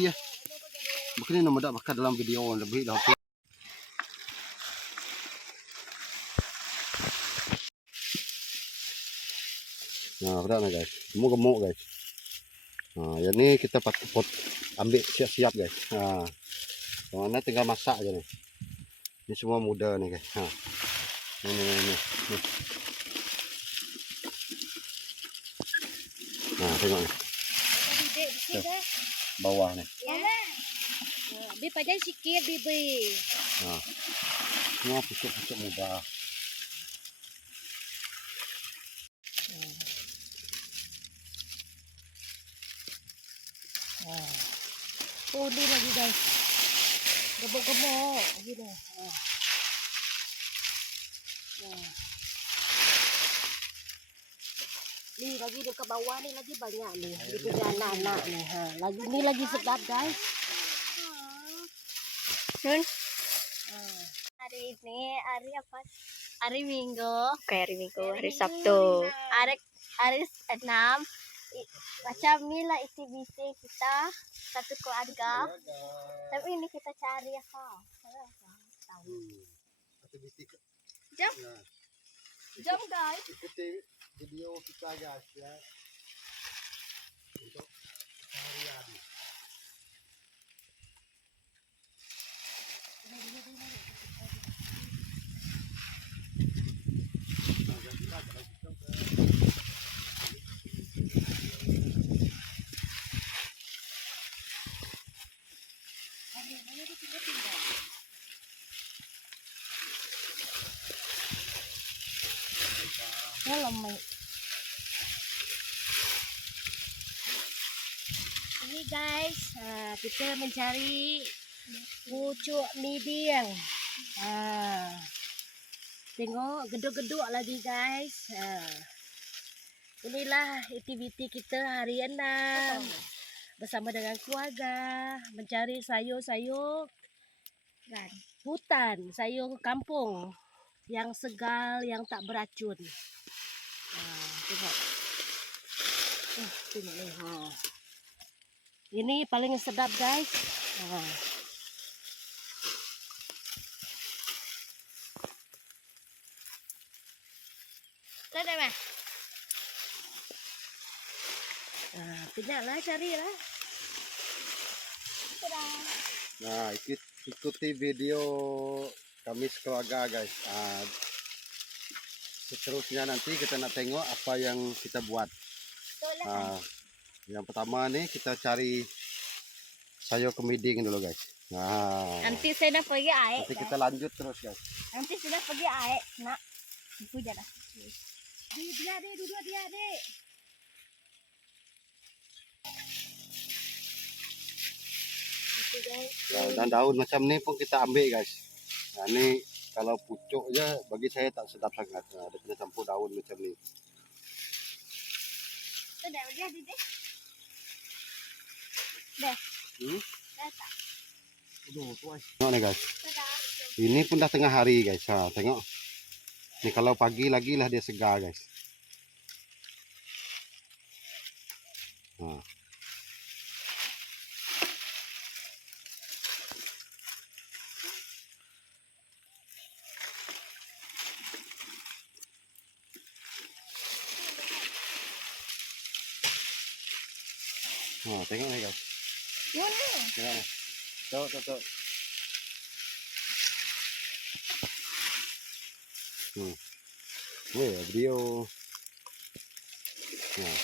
hoki ya. Makanya nama dak makan dalam video lebih dah hoki. Nah, berat nih guys. Semua gemuk guys. Nah, yang ni kita pot ambil siap-siap guys. Nah, mana tinggal masak aja nih. Ini semua muda nih guys. Nah, ini. Nah, tengok nih. Bawah nih. Bi pajan sikit bibi. Nah, semua pucuk-pucuk muda. Oh, ni lagi guys. Gemuk-gemuk gitu. Ni lagi dekat bawah ni lagi banyak nih. Dia punya anak-anak nih. Lagi ni lagi sedap guys. Nun. Hari ini hari apa? Hari Minggu. Oke, hari Minggu, hari Sabtu. Hari 6. Macam ni lah aktiviti kita satu keluarga. Tapi ini kita cari apa? Jom. Jom guys. Ikuti video kita guys ya. Untuk harian. Lemai. Ini guys, kita mencari pucuk miding. Tengok geduk-geduk lagi guys. Inilah aktiviti kita hari 6 bersama dengan keluarga mencari sayur-sayur hutan, sayur kampung yang segar, yang tak beracun. Tengok. Tengok ni. Ini paling sedap guys. Ada mah. Kenyaklah carilah. Nah, ikuti video kami sekeluarga guys. Seterusnya nanti kita nak tengok apa yang kita buat. Yang pertama nih kita cari sayur kemiding dulu guys. Nah, Nanti saya dah pergi air. nanti kita lanjut terus guys. Nanti sudah pergi air, nak. Itu je dah. Dia dek, duduk dia dek. Itu guys. Nah, dan daun macam ni pun kita ambil guys. Nah, ini kalau pucuk je bagi saya tak sedap sangat. Nah, ada kena campur daun macam ni. Sudah dia dek. Dah. Dah tak. Aduh, tuai. Tengok nih guys. Sudah. Ini pun dah tengah hari guys. Tengok. Ini kalau pagi lagi lah dia segar guys. Tengok nih guys. Mana? Tengok nih. Tuh. Weh, video. Nah,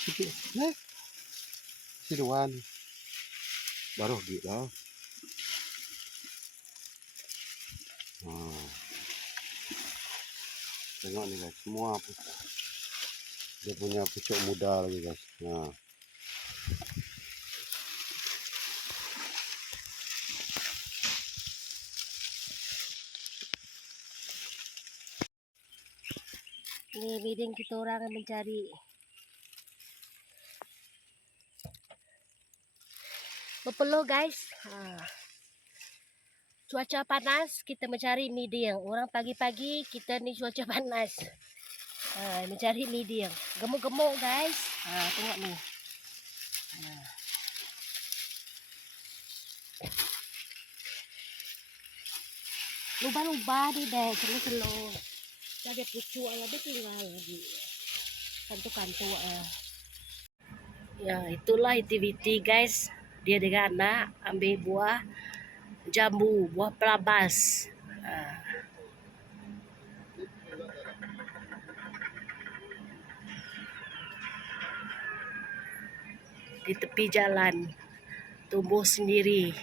sikit. Nah. Si Duan. Baru gitu. Tengok nih guys, semua dia punya pucuk muda lagi guys. Nah. Ini miding kita orang mencari. Berpeluh guys. Cuaca panas, kita mencari miding. Orang pagi-pagi kita ni cuaca panas. Mencari medium. Gemuk-gemuk guys. Tengok ni. Lubang-lubang ni deh, telur-telur. Ada pucuk lah, dia tinggal lagi. Kantuk-kantuk. Ya, itulah aktiviti guys. Dia dengan anak ambil buah jambu, buah pelabas. Di tepi jalan tumbuh sendiri.